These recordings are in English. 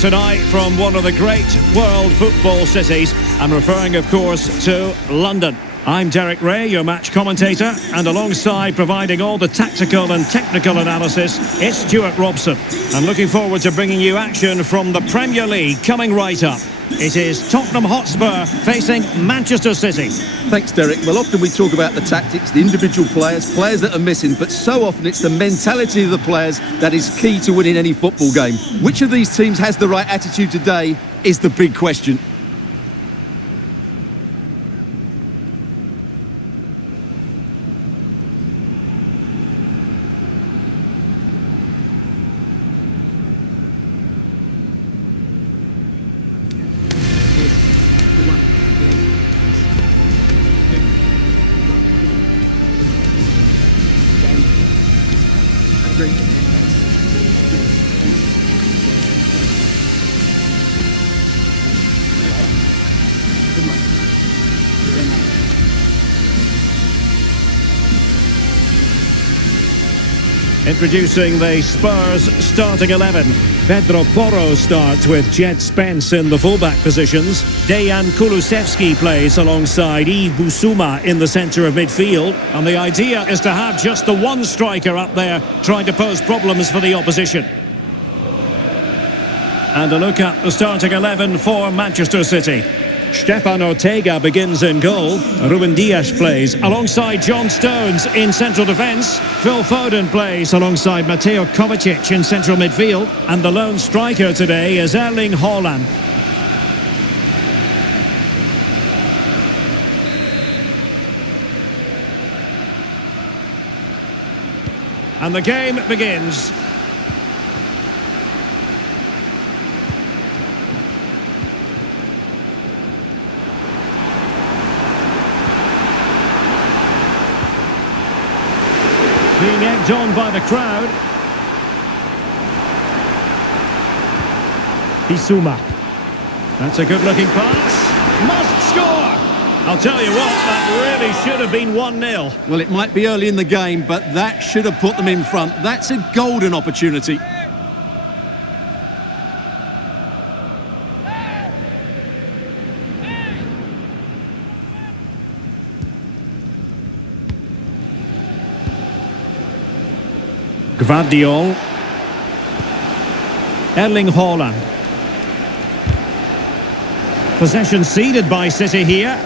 Tonight from one of the great world football cities. I'm referring, of course, to London. I'm Derek Ray, your match commentator, and alongside providing all the tactical and technical analysis, it's Stuart Robson. I'm looking forward to bringing you action from the Premier League coming right up. It is Tottenham Hotspur facing Manchester City. Thanks, Derek. Well, often we talk about the tactics, the individual players that are missing, but so often it's the mentality of the players that is key to winning any football game. Which of these teams has the right attitude today is the big question. Introducing the Spurs starting 11. Pedro Porro starts with Jed Spence in the fullback positions. Dejan Kulusevski plays alongside Yves Bissouma in the centre of midfield. And the idea is to have just the one striker up there trying to pose problems for the opposition. And a look at the starting 11 for Manchester City. Stefan Ortega begins in goal. Ruben Dias plays alongside John Stones in central defence. Phil Foden plays alongside Mateo Kovacic in central midfield. And the lone striker today is Erling Haaland. And the game begins. Being egged on by the crowd. Bissouma. That's a good-looking pass. Must score! I'll tell you what, that really should have been 1-0. Well, it might be early in the game, but that should have put them in front. That's a golden opportunity. Gvardiol. Erling Haaland. Possession ceded by City here.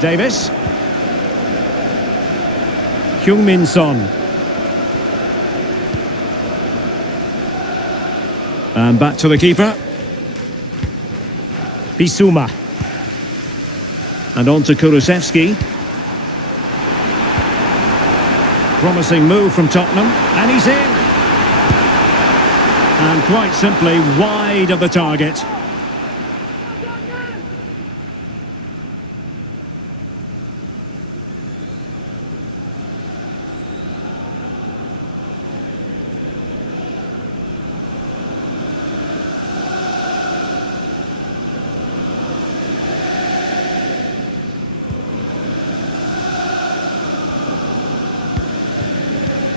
Davis. Heung-min Son. And back to the keeper. Bissouma. And on to Kulusevski. Promising move from Tottenham, and he's in. And quite simply wide of the target.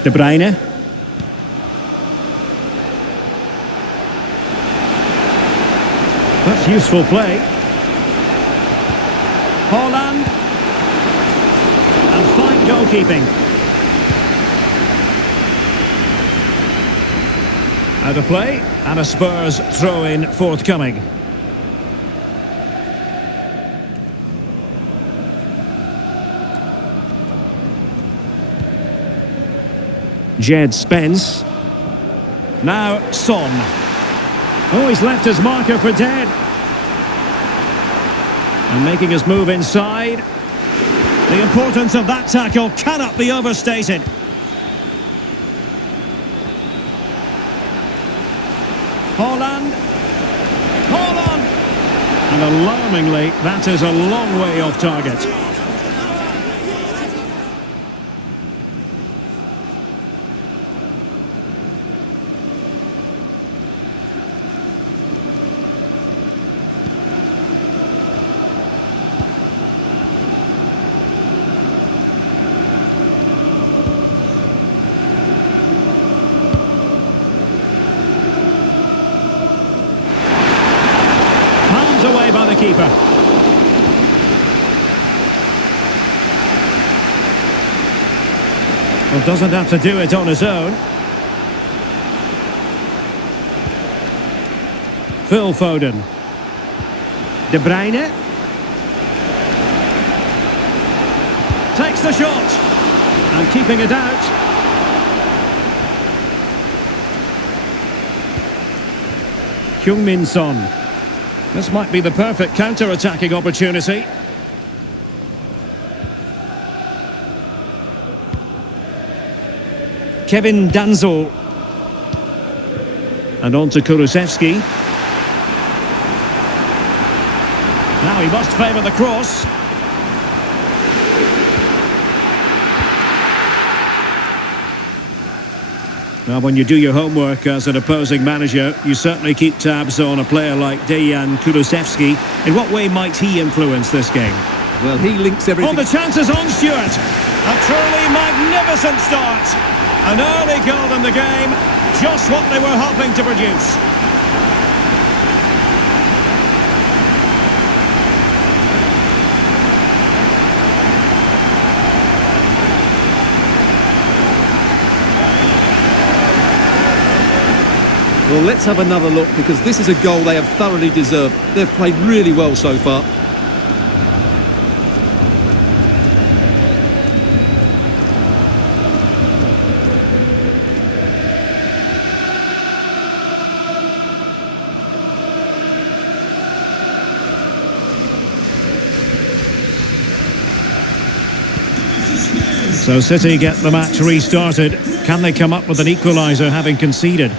De Bruyne. That's useful play. Haaland. And fine goalkeeping. Out of play, and a Spurs throw-in forthcoming. Jed Spence. Now Son. Oh, he's left his marker for dead. And making his move inside. The importance of that tackle cannot be overstated. Haaland. Haaland! And alarmingly, that is a long way off target. the keeper. Well, doesn't have to do it on his own. Phil Foden. De Bruyne. Takes the shot. And keeping it out. Heung-min Son. This might be the perfect counter-attacking opportunity. Kevin Danzo. And on to Kulusevski. Now he must favour the cross. Now, when you do your homework as an opposing manager, you certainly keep tabs on a player like Dejan Kulusevski. In what way might he influence this game? Well, he links everything. Oh, the chances on Stewart. A truly magnificent start. An early goal in the game, just what they were hoping to produce. Well, let's have another look, because this is a goal they have thoroughly deserved. They've played really well so far. So City get the match restarted. Can they come up with an equaliser having conceded?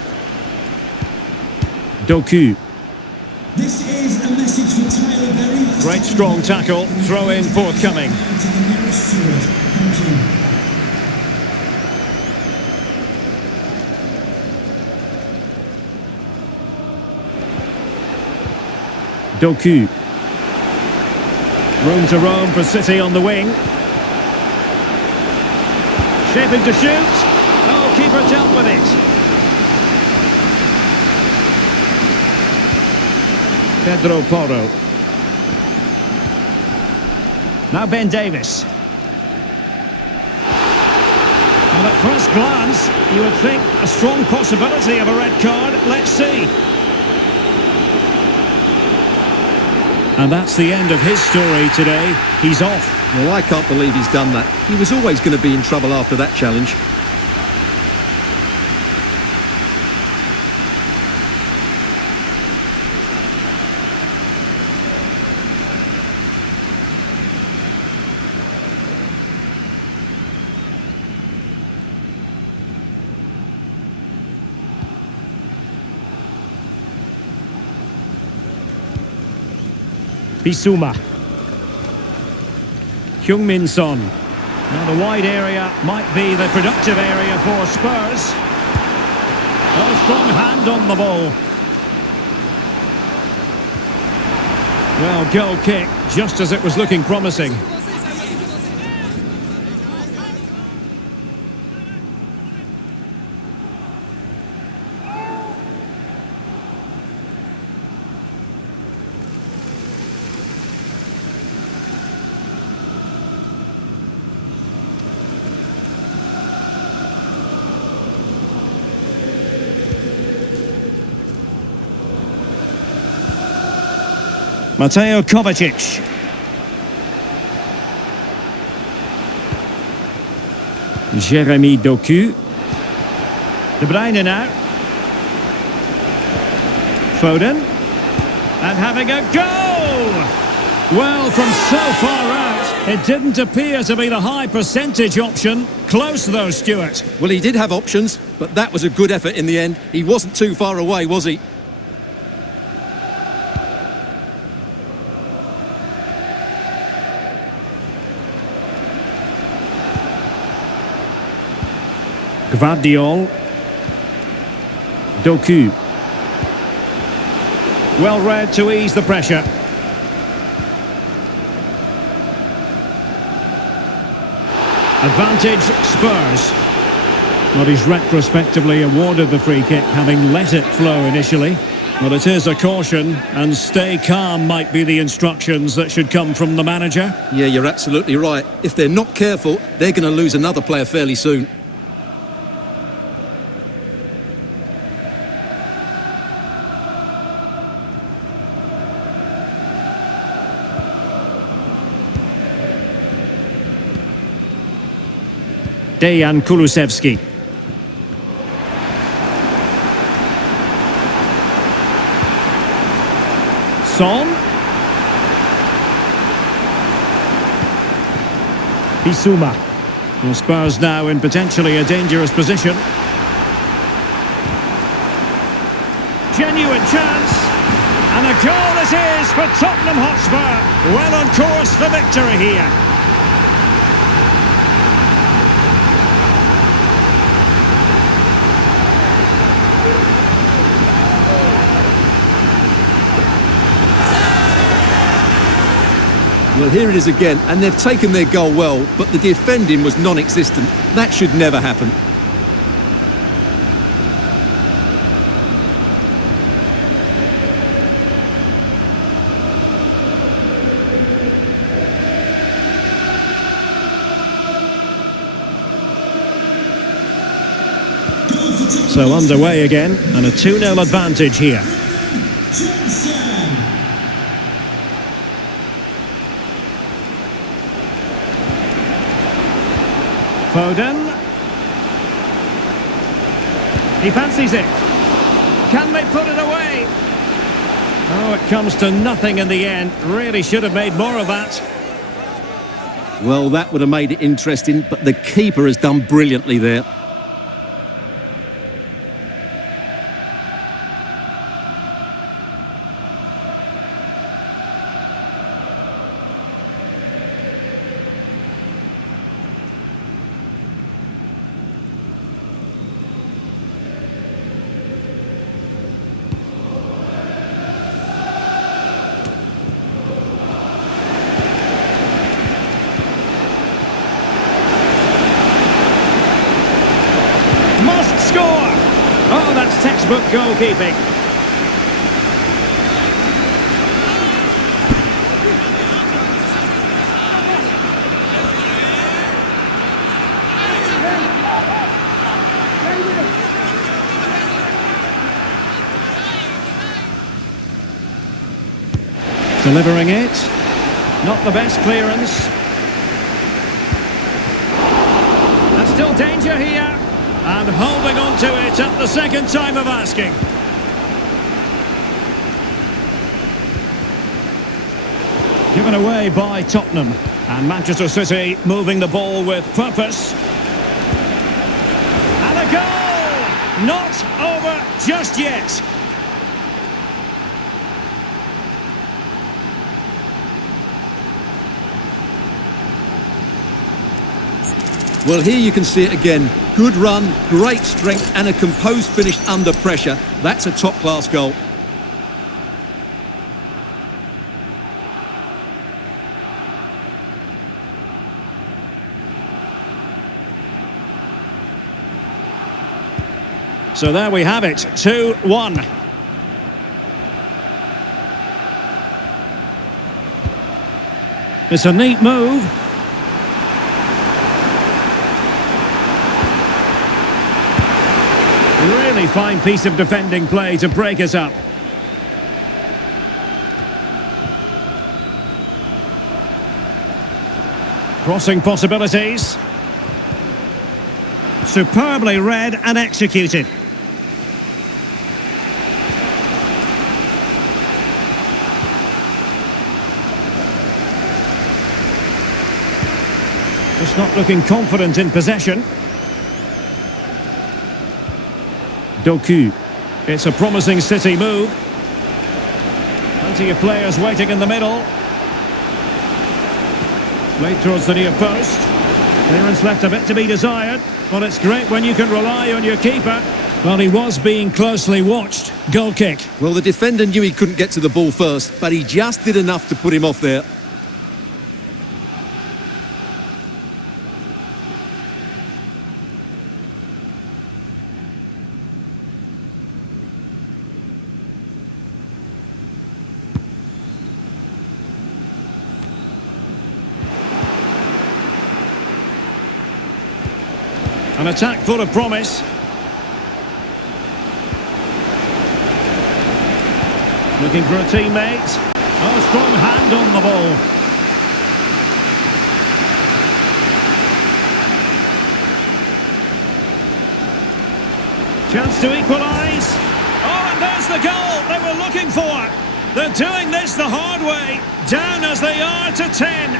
Doku. This is a message for Tyler Berry. Great strong tackle, throw in forthcoming. To the nearest steward. Thank you. Doku. Room to roam for City on the wing. Shaping to shoot. Oh, keeper dealt with it. Pedro Porro. Now Ben Davies. Well, at first glance, you would think a strong possibility of a red card. Let's see. And that's the end of his story today. He's off. Well, I can't believe he's done that. He was always going to be in trouble after that challenge. Bissouma. Heung-min Son. Now the wide area might be the productive area for Spurs. Oh, strong hand on the ball. Well, goal kick, just as it was looking promising. Mateo Kovacic. Jeremy Doku. De Bruyne now. Foden. And having a go! Well, from so far out, it didn't appear to be the high percentage option. Close though, Stewart. Well, he did have options, but that was a good effort in the end. He wasn't too far away, was he? Gvardiol. Doku. Well read to ease the pressure. Advantage Spurs. Well, he's retrospectively awarded the free kick, having let it flow initially. Well, it is a caution, and stay calm might be the instructions that should come from the manager. Yeah, you're absolutely right. If they're not careful, they're going to lose another player fairly soon. Dejan Kulusevski. Son. Bissouma. Well, Spurs now in potentially a dangerous position. Genuine chance. And a goal it is for Tottenham Hotspur. Well on course for victory here. Well, here it is again, and they've taken their goal well, but the defending was non-existent. That should never happen. So underway again, and a 2-0 advantage here. Foden. He fancies it. Can they put it away? Oh, it comes to nothing in the end. Really should have made more of that. Well, that would have made it interesting, but the keeper has done brilliantly there. Must score! Oh, that's textbook goalkeeping. Delivering it. Not the best clearance. And still danger here. And holding on to it at the second time of asking. Given away by Tottenham. And Manchester City moving the ball with purpose. And a goal! Not over just yet. Well, here you can see it again. Good run, great strength, and a composed finish under pressure. That's a top-class goal. So there we have it, 2-1. It's a neat move. Really fine piece of defending play to break us up. Crossing possibilities. Superbly read and executed. Just not looking confident in possession. Doku. It's a promising City move. Plenty of players waiting in the middle. Played towards the near post. Clearance left a bit to be desired. Well, it's great when you can rely on your keeper. Well, he was being closely watched. Goal kick. Well, the defender knew he couldn't get to the ball first, but he just did enough to put him off there. An attack full of promise. Looking for a teammate. Oh, strong hand on the ball. Chance to equalise. Oh, and there's the goal they were looking for. They're doing this the hard way. Down as they are to 10.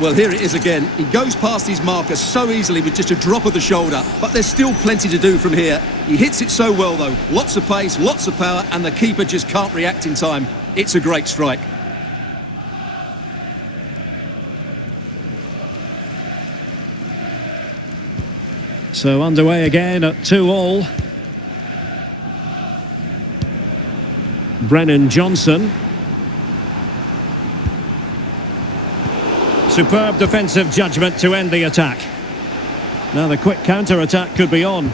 Well, here it is again. He goes past his marker so easily with just a drop of the shoulder. But there's still plenty to do from here. He hits it so well, though. Lots of pace, lots of power, and the keeper just can't react in time. It's a great strike. So underway again at 2-2. Brennan Johnson. Superb defensive judgment to end the attack. Now the quick counter-attack could be on.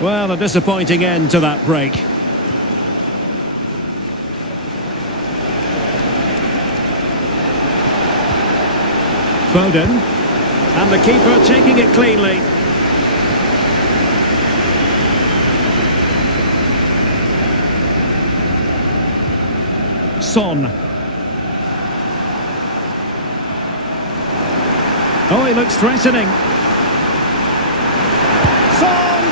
Well, a disappointing end to that break. Foden. And the keeper taking it cleanly. Son. Oh, he looks threatening. Son!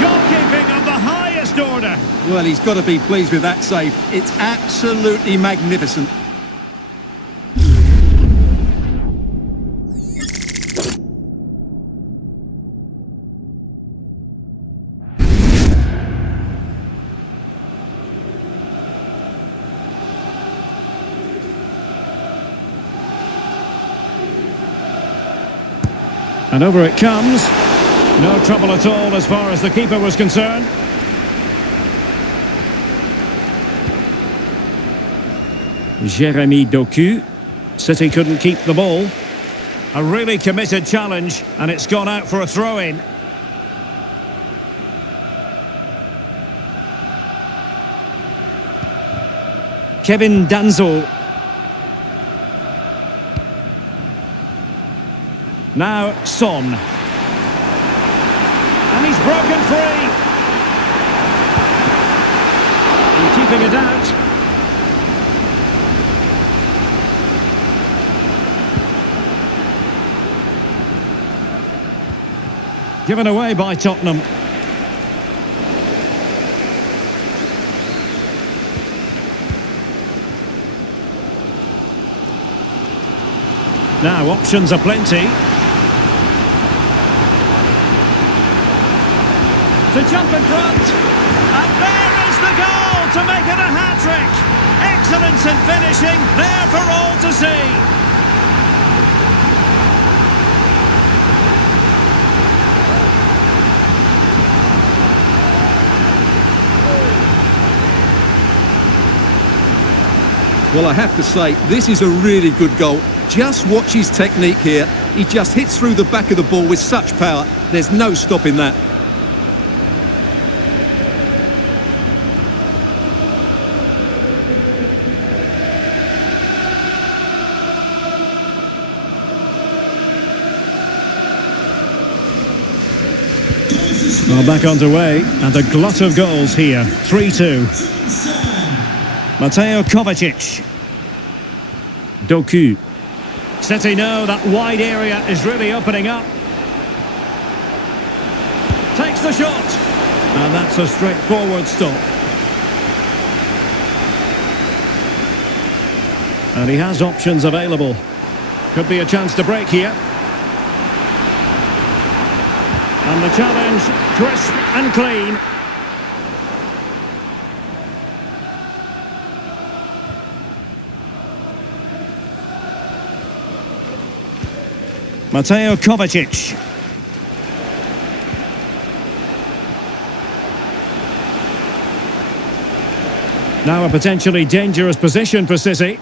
Goalkeeping of the highest order. Well, he's got to be pleased with that save. It's absolutely magnificent. And over it comes. No trouble at all as far as the keeper was concerned. Jeremy Doku. City couldn't keep the ball. A really committed challenge, and it's gone out for a throw-in. Kevin Danzo. Now Son. And he's broken free. And keeping it out. Given away by Tottenham. Now options are plenty. To jump in front, and there is the goal to make it a hat-trick. Excellence in finishing, there for all to see. Well, I have to say, this is a really good goal. Just watch his technique here. He just hits through the back of the ball with such power. There's no stopping that. Well, back underway, and a glut of goals here. 3-2. Mateo Kovacic. Doku. City know that wide area is really opening up. Takes the shot. And that's a straightforward stop. And he has options available. Could be a chance to break here. And the challenge, crisp and clean. Mateo Kovacic. Now a potentially dangerous position for City.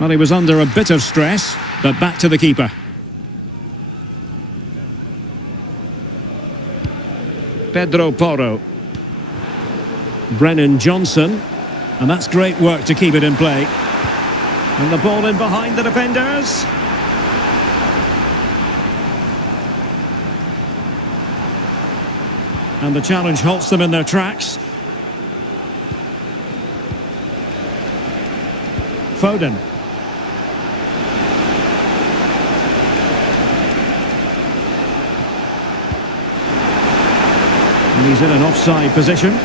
Well, he was under a bit of stress, but back to the keeper. Pedro Porro. Brennan Johnson. And that's great work to keep it in play. And the ball in behind the defenders. And the challenge halts them in their tracks. Foden. And he's in an offside position.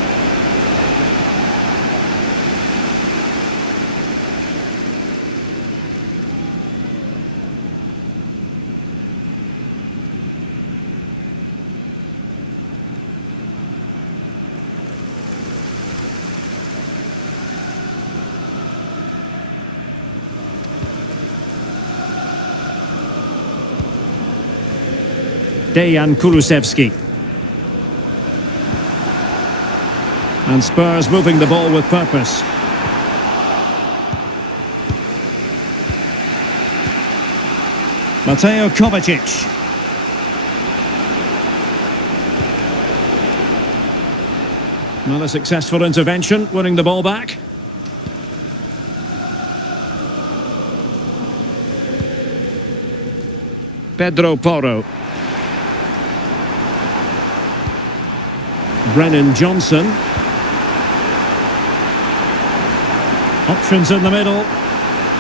Dejan Kulusevski. And Spurs moving the ball with purpose. Mateo Kovacic. Not a successful intervention, winning the ball back. Pedro Porro. Brennan Johnson. Options in the middle.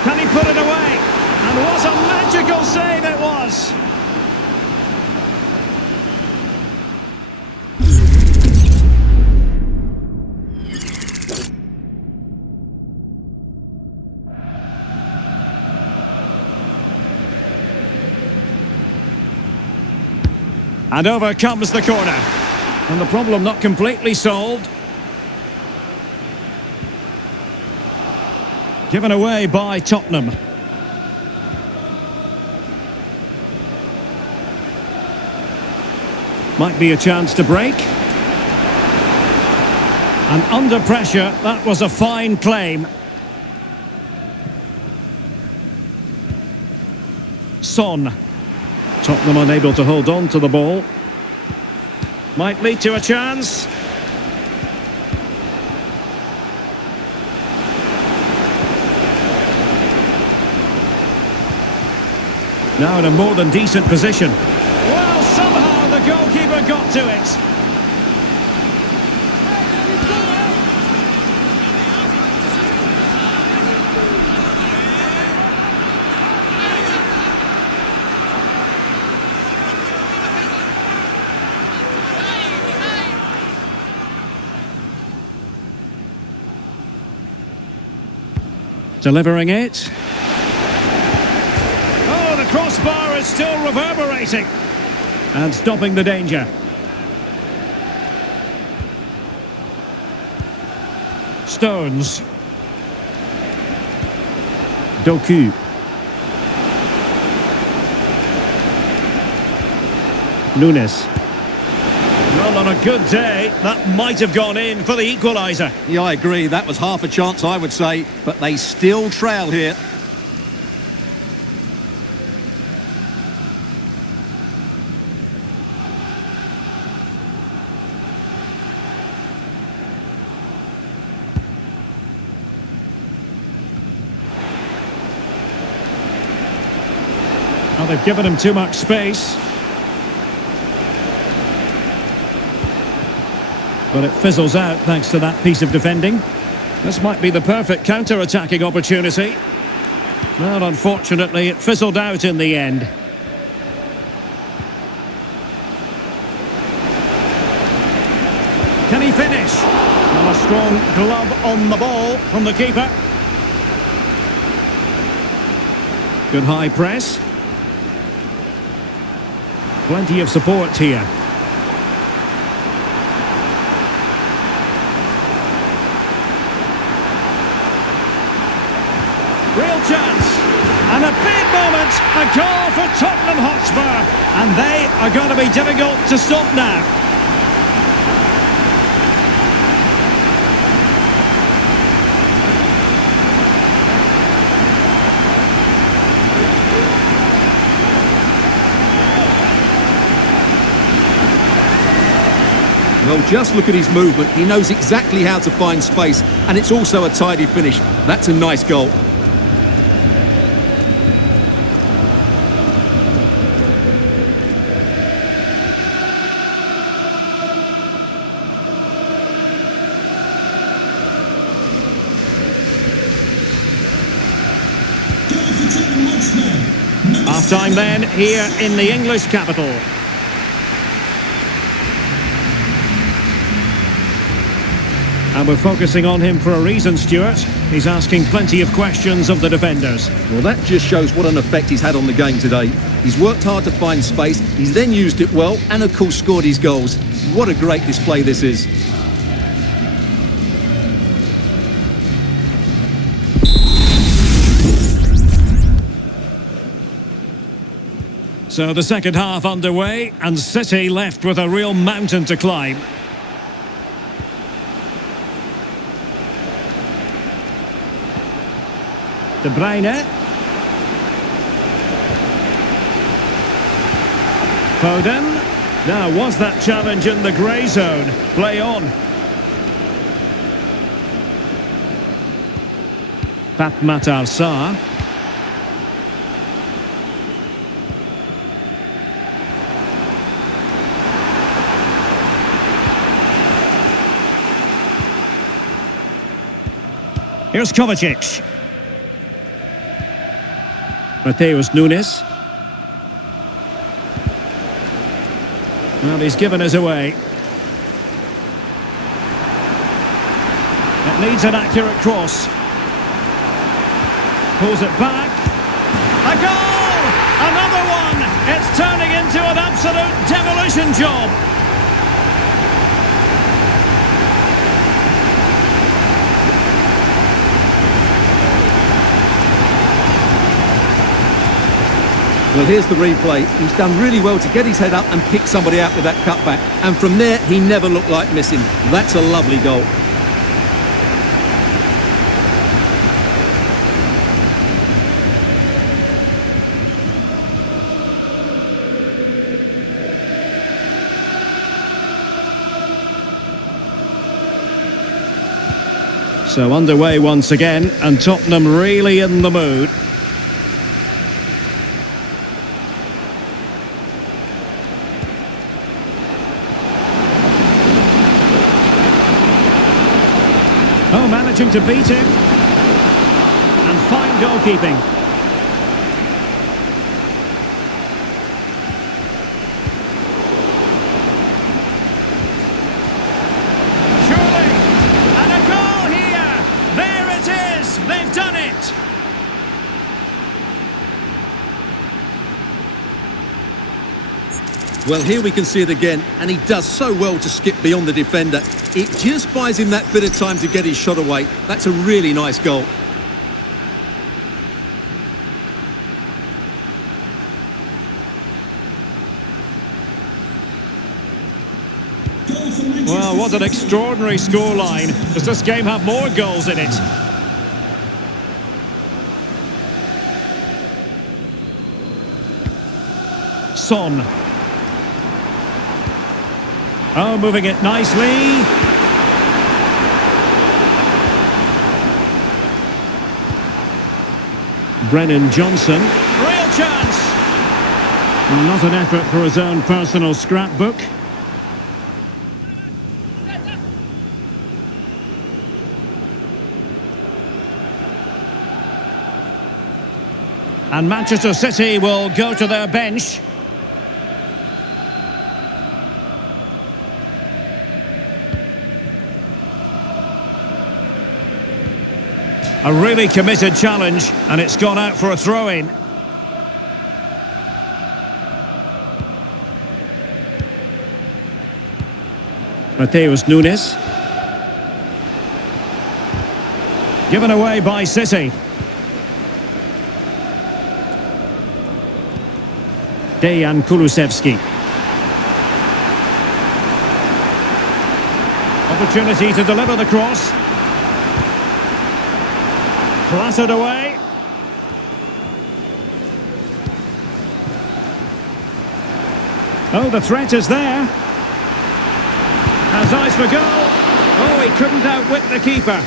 Can he put it away? And what a magical save it was! And over comes the corner. And the problem not completely solved. Given away by Tottenham. Might be a chance to break. And under pressure, that was a fine claim. Son. Tottenham unable to hold on to the ball. Might lead to a chance. Now in a more than decent position. Well, somehow the goalkeeper got to it. Delivering it. Oh, the crossbar is still reverberating. And stopping the danger. Stones. Doku. Nunes. Well, on a good day, that might have gone in for the equaliser. Yeah, I agree. That was half a chance, I would say. But they still trail here. Well, they've given him too much space. But it fizzles out thanks to that piece of defending. This might be the perfect counter-attacking opportunity. Well, unfortunately, it fizzled out in the end. Can he finish? Well, a strong glove on the ball from the keeper. Good high press. Plenty of support here. Real chance. And a big moment. A goal for Tottenham Hotspur. And they are going to be difficult to stop now. Well, just look at his movement. He knows exactly how to find space, and it's also a tidy finish. That's a nice goal. time then here in the English capital. And we're focusing on him for a reason, Stuart. He's asking plenty of questions of the defenders. Well, that just shows what an effect he's had on the game today. He's worked hard to find space, he's then used it well, and of course scored his goals. What a great display this is. So the second half underway, and City left with a real mountain to climb. De Bruyne. Foden. Now, was that challenge in the grey zone? Play on. Pape Matar Sarr. Here's Kovacic. Mateus Nunes. Well, he's given us away. It needs an accurate cross. Pulls it back. A goal! Another one! It's turning into an absolute demolition job. Well, here's the replay. He's done really well to get his head up and pick somebody out with that cutback. And from there, he never looked like missing. That's a lovely goal. So underway once again, and Tottenham really in the mood. Oh, managing to beat him. And fine goalkeeping. Surely. And a goal here. There it is. They've done it. Well, here we can see it again, and he does so well to skip beyond the defender. It just buys him that bit of time to get his shot away. That's a really nice goal. Well, what an extraordinary scoreline. Does this game have more goals in it? Son. Oh, moving it nicely. Brennan Johnson. Real chance. Not an effort for his own personal scrapbook. And Manchester City will go to their bench. A really committed challenge, and it's gone out for a throw-in. Mateus Nunes. Given away by City. Dejan Kulusevski. Opportunity to deliver the cross. Clattered away. Oh, the threat is there. Has eyes for goal. Oh, he couldn't outwit the keeper.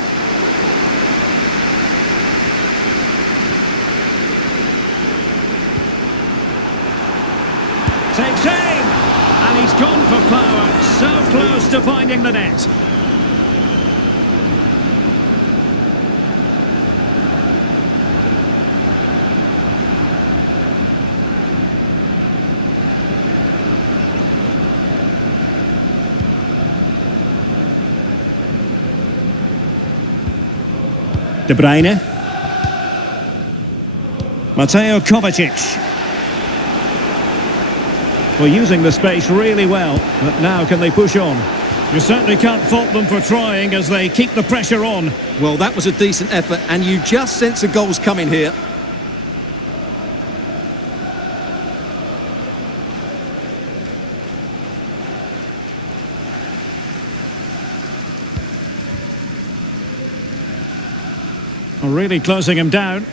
Takes aim. And he's gone for power. So close to finding the net. De Bruyne. Mateo Kovacic. Well, using the space really well, but now can they push on? You certainly can't fault them for trying as they keep the pressure on. Well, that was a decent effort, and you just sense a goal's coming here. Really closing him down.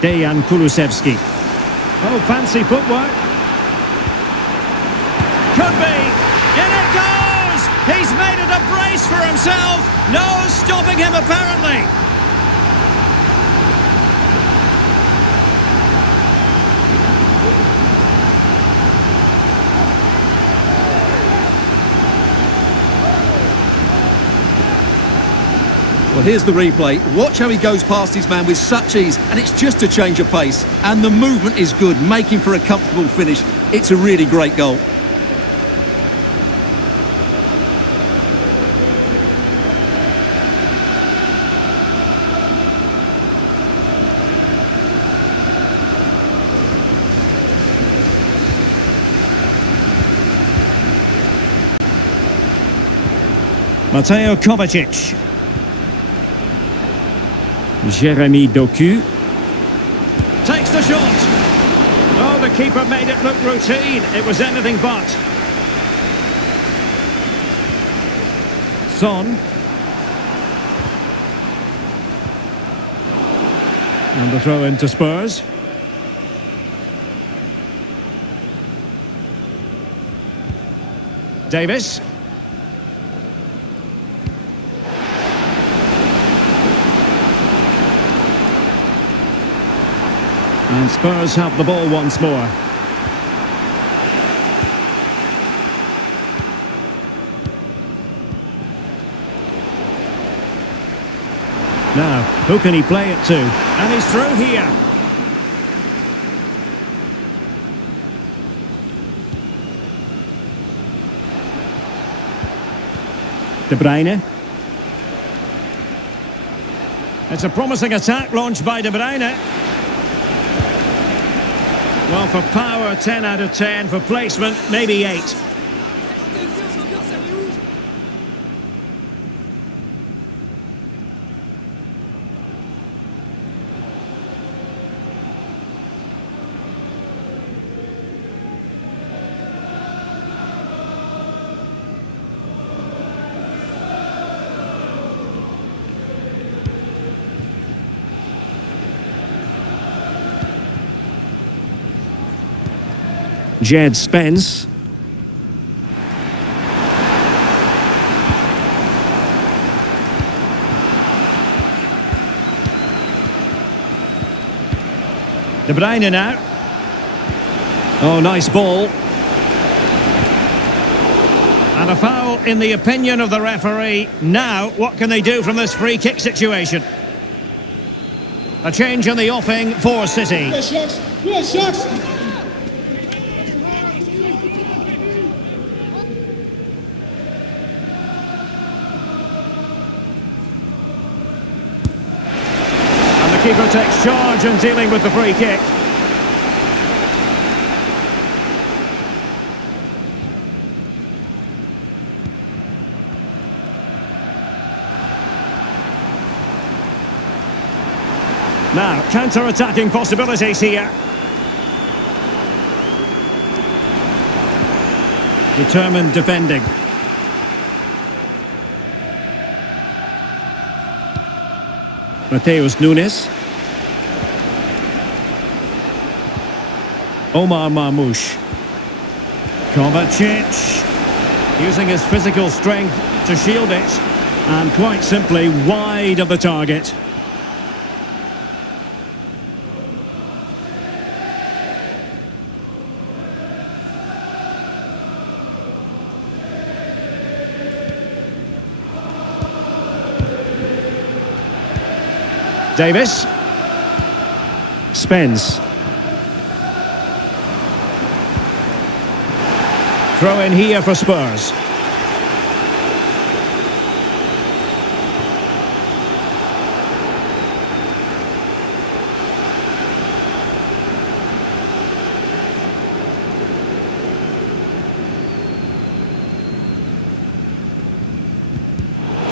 Dejan Kulusevski. Oh, fancy footwork. Could be. In it goes! He's made it a brace for himself. No stopping him, apparently. Well, here's the replay. Watch how he goes past his man with such ease, and it's just a change of pace. And the movement is good, making for a comfortable finish. It's a really great goal. Mateo Kovacic. Jeremy Doku. Takes the shot. Oh, the keeper made it look routine. It was anything but. Son. And the throw into Spurs. Davis. And Spurs have the ball once more. Now, who can he play it to? And he's through here. De Bruyne. It's a promising attack launched by De Bruyne. Well, for power, 10 out of 10. For placement, maybe 8. Jed Spence. De Bruyne now. Oh, nice ball. And a foul in the opinion of the referee. Now, what can they do from this free kick situation? A change in the offing for City. Yes, shots. Keeper takes charge and dealing with the free kick. Now, counter-attacking possibilities here. Determined defending. Mateus Nunes. Omar Marmoush. Kovacic. Using his physical strength to shield it. And quite simply wide of the target. Davis. Spence. Throw in here for Spurs.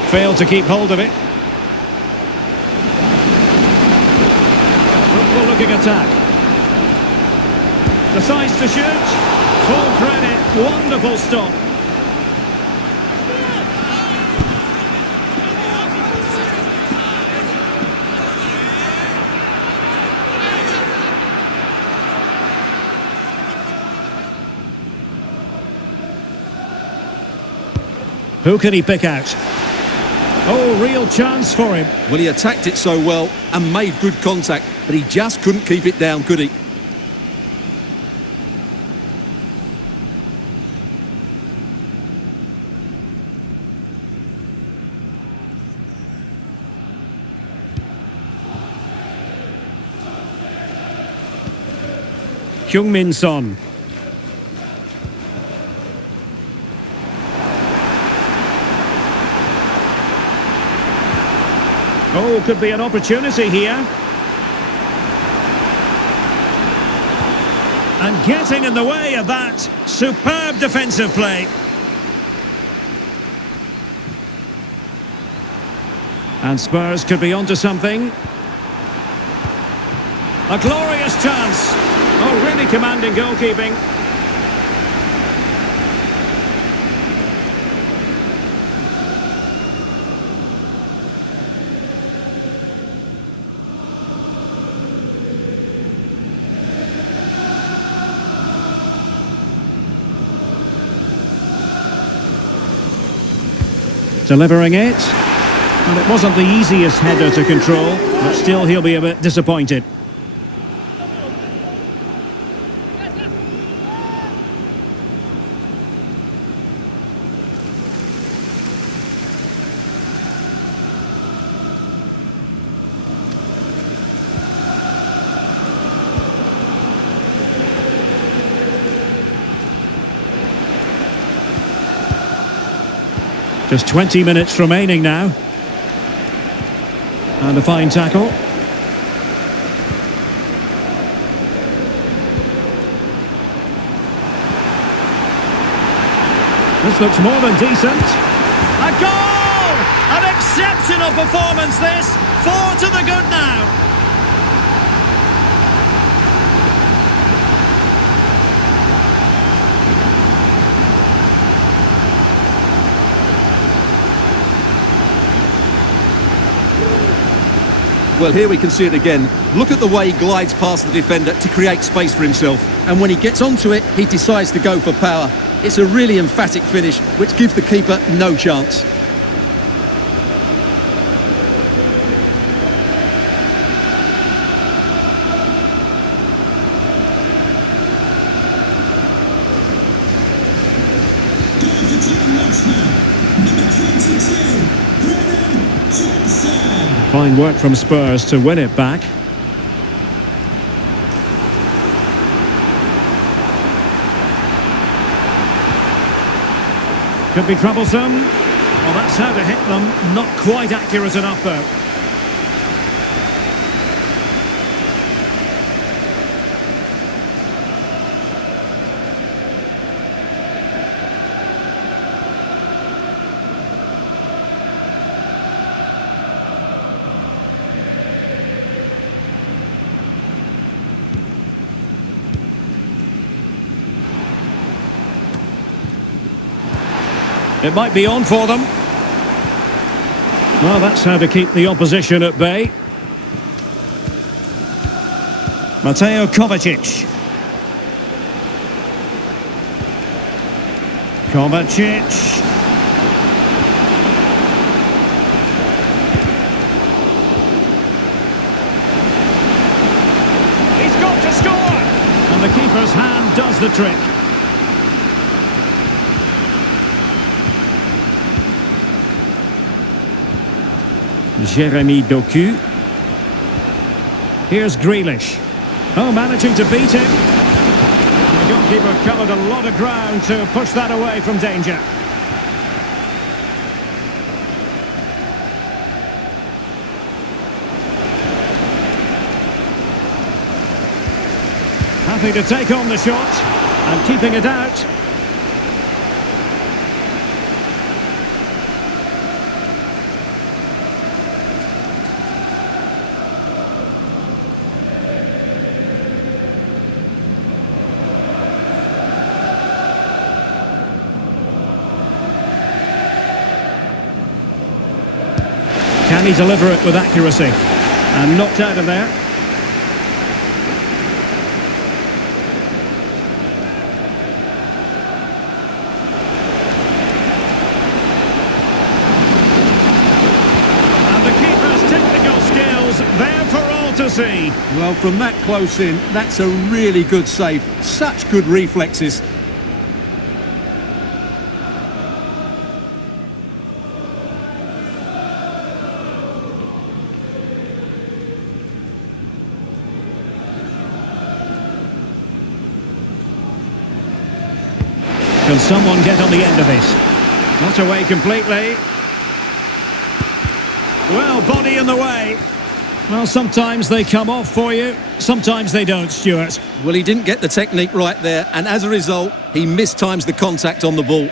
Failed to keep hold of it. Fruitful looking attack. Decides to shoot. Full credit. Wonderful stop. Who can he pick out? Oh, real chance for him. Well, he attacked it so well and made good contact, but he just couldn't keep it down, could he? Heung-min Son. Oh, could be an opportunity here. And getting in the way of that. Superb defensive play. And Spurs could be onto something. A glorious chance. Oh, really commanding goalkeeping. Delivering it. And it wasn't the easiest header to control, but still he'll be a bit disappointed. Just 20 minutes remaining now. And a fine tackle. This looks more than decent. A goal! An exceptional performance this. 4 to the good now. Well, here we can see it again. Look at the way he glides past the defender to create space for himself. And when he gets onto it, he decides to go for power. It's a really emphatic finish, which gives the keeper no chance. Going for Tottenham Hotspur, number 22, Fine work from Spurs to win it back. Could be troublesome. Well, that's how to hit them. Not quite accurate enough, though. It might be on for them. Well, that's how to keep the opposition at bay. Mateo Kovacic. Kovacic. He's got to score! And the keeper's hand does the trick. Jeremy Doku. Here's Grealish. Oh, managing to beat him. The goalkeeper covered a lot of ground to push that away from danger. Happy to take on the shot and keeping it out. Can he deliver it with accuracy? And knocked out of there. And the keeper's technical skills there for all to see. Well, from that close in, that's a really good save. Such good reflexes. Can someone get on the end of this? Not away completely. Well, body in the way. Well, sometimes they come off for you, sometimes they don't, Stuart. Well, he didn't get the technique right there, and as a result, he mistimes the contact on the ball.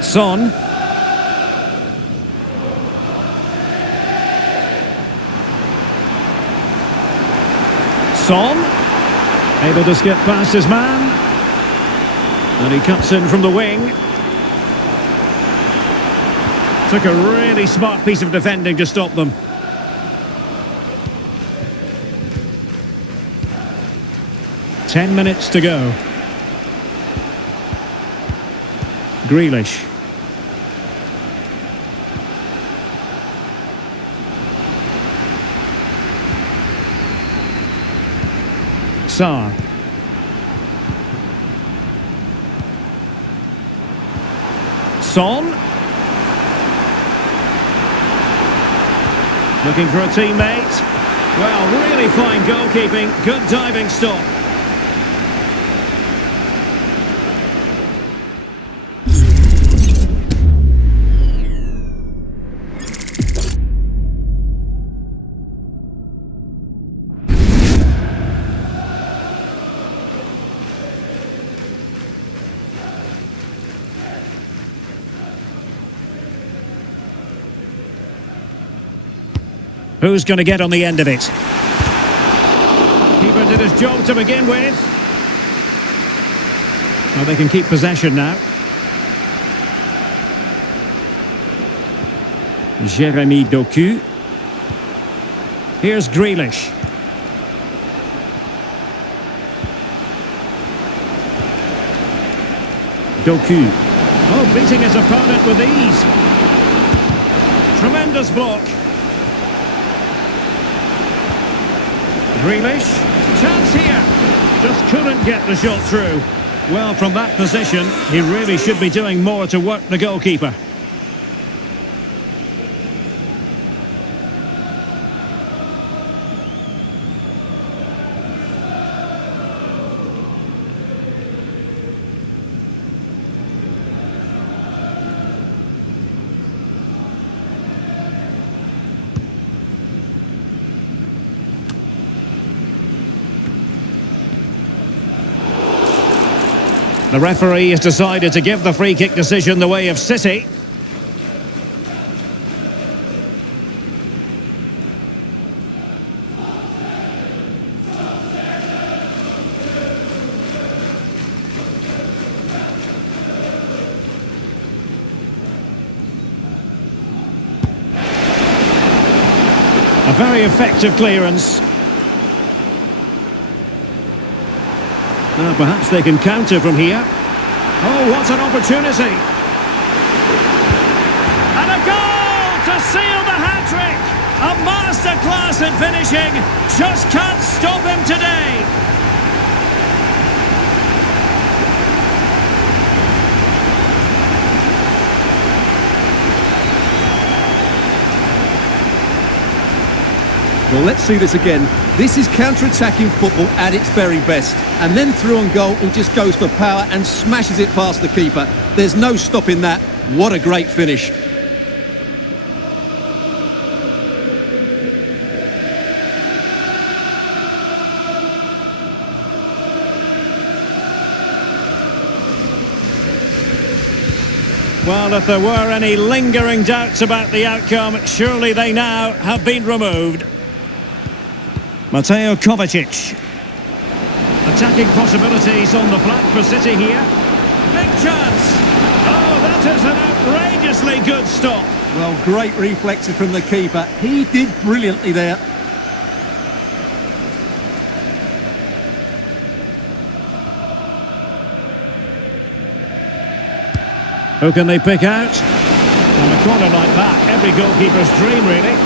Son. Son. Able to skip past his man. And he cuts in from the wing. Took a really smart piece of defending to stop them. Ten minutes to go. Grealish. Sarr. Son. Looking for a teammate. Well, really fine goalkeeping. Good diving stop. Who's going to get on the end of it? Keeper did his job to begin with. Well, they can keep possession now. Jeremy Doku. Here's Grealish. Doku. Oh, beating his opponent with ease. Tremendous block. Grealish, chance here, just couldn't get the shot through. Well, from that position, he really should be doing more to work the goalkeeper. The referee has decided to give the free kick decision the way of City. A very effective clearance. Now perhaps they can counter from here. Oh, what an opportunity! And a goal to seal the hat-trick! A splendid finishing. Just can't stop him today. Well, let's see this again. This is counter-attacking football at its very best. And then through on goal, he just goes for power and smashes it past the keeper. There's no stopping that. What a great finish. Well, if there were any lingering doubts about the outcome, surely they now have been removed. Mateo Kovacic. Attacking possibilities on the flank for City here. Big chance. Oh, that is an outrageously good stop. Well, great reflexes from the keeper. He did brilliantly there. Who can they pick out? On a corner like that, every goalkeeper's dream, really.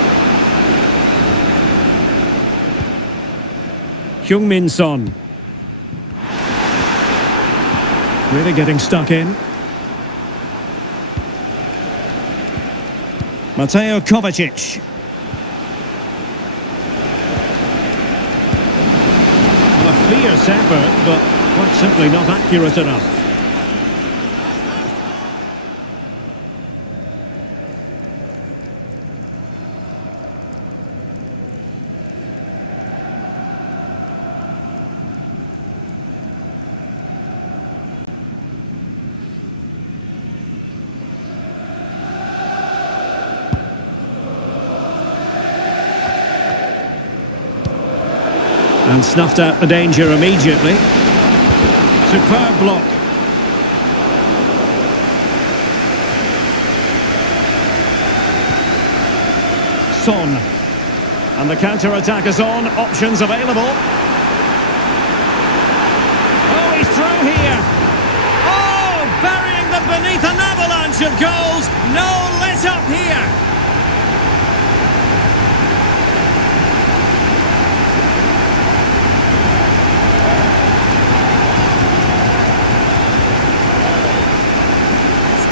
Heung-min Son. Really getting stuck in. Mateo Kovacic. Well, a fierce effort, but quite simply not accurate enough. And snuffed out the danger immediately. Superb block. Son. And the counter-attack is on. Options available. Oh, he's through here. Oh, burying them beneath an avalanche of goals. No let-up here.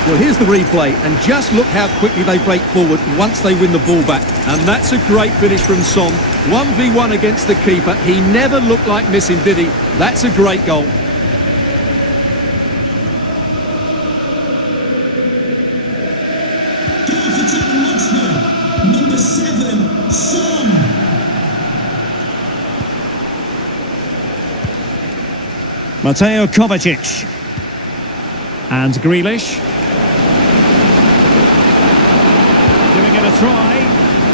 Well, here's the replay, and just look how quickly they break forward once they win the ball back. And that's a great finish from Son. 1v1 against the keeper. He never looked like missing, did he? That's a great goal. Goal for Tottenham Hotspur. Number 7, Son. Mateo Kovacic. And Grealish. Giving it a try.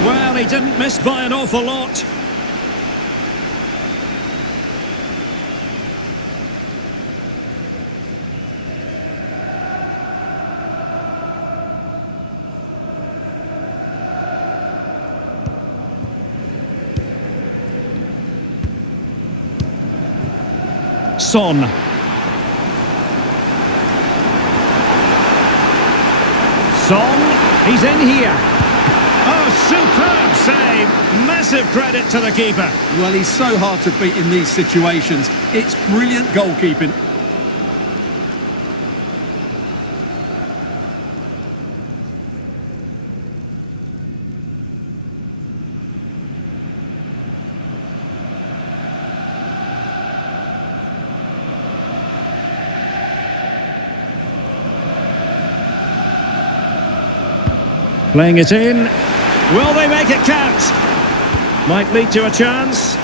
Well, he didn't miss by an awful lot. Son. Son, he's in here. Oh, superb save. Massive credit to the keeper. Well, he's so hard to beat in these situations. It's brilliant goalkeeping. Playing it in. Will they make it count? Might lead to a chance.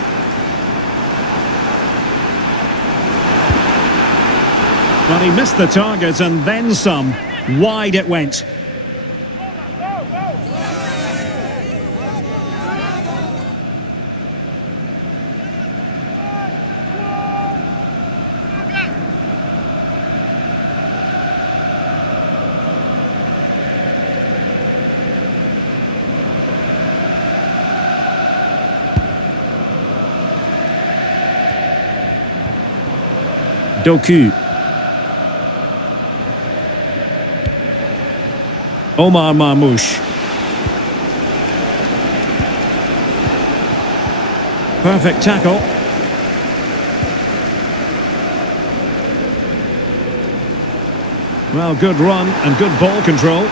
But he missed the target and then some. Wide it went. Doku. Omar Marmoush. Perfect tackle. Well, good run and good ball control.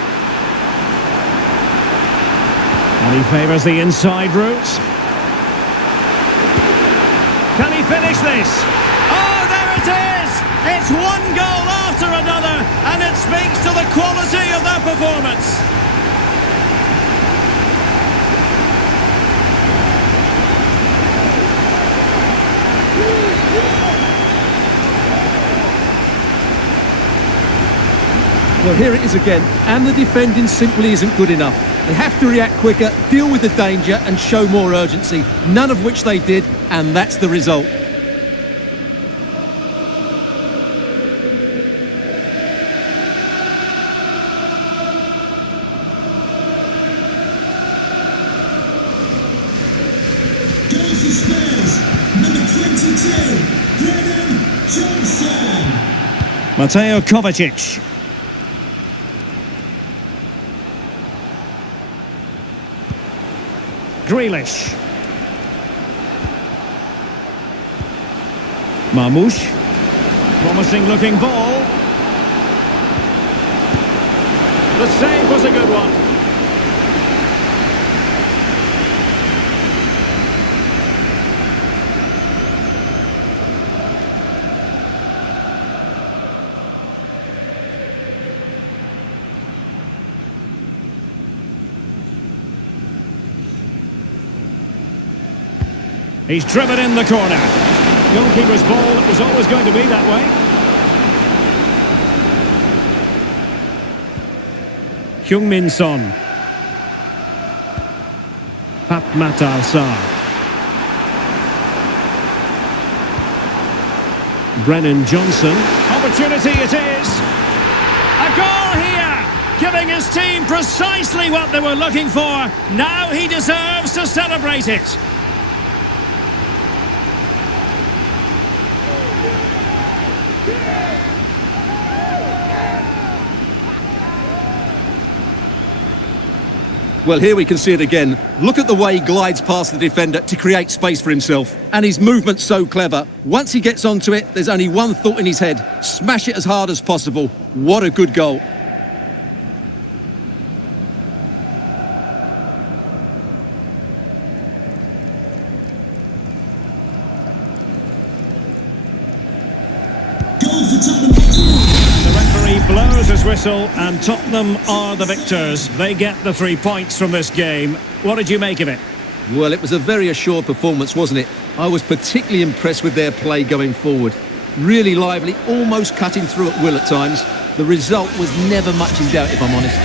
And he favours the inside route. Can he finish this? Oh, there it is! It's one goal after another, and it speaks to the quality of their performance. Well, here it is again, and the defending simply isn't good enough. They have to react quicker, deal with the danger and show more urgency, none of which they did, and that's the result. Goal for Spurs, number 22, Brennan Johnson. Mateo Kovacic. Grealish. Marmoush. Promising looking ball. The save was a good one. He's driven in the corner. Goalkeeper's ball, it was always going to be that way. Heung-min Son. Pap Matar Sarr. Brennan Johnson. Opportunity it is. A goal here, giving his team precisely what they were looking for. Now he deserves to celebrate it. Well, here we can see it again. Look at the way he glides past the defender to create space for himself. And his movement's so clever. Once he gets onto it, there's only one thought in his head. Smash it as hard as possible. What a good goal. Goal for Tottenham Hotspur. The referee blows his whistle and Tottenham are the victors. They get the 3 points from this game. What did you make of it? Well, it was a very assured performance, wasn't it? I was particularly impressed with their play going forward. Really lively, almost cutting through at will at times. The result was never much in doubt, if I'm honest.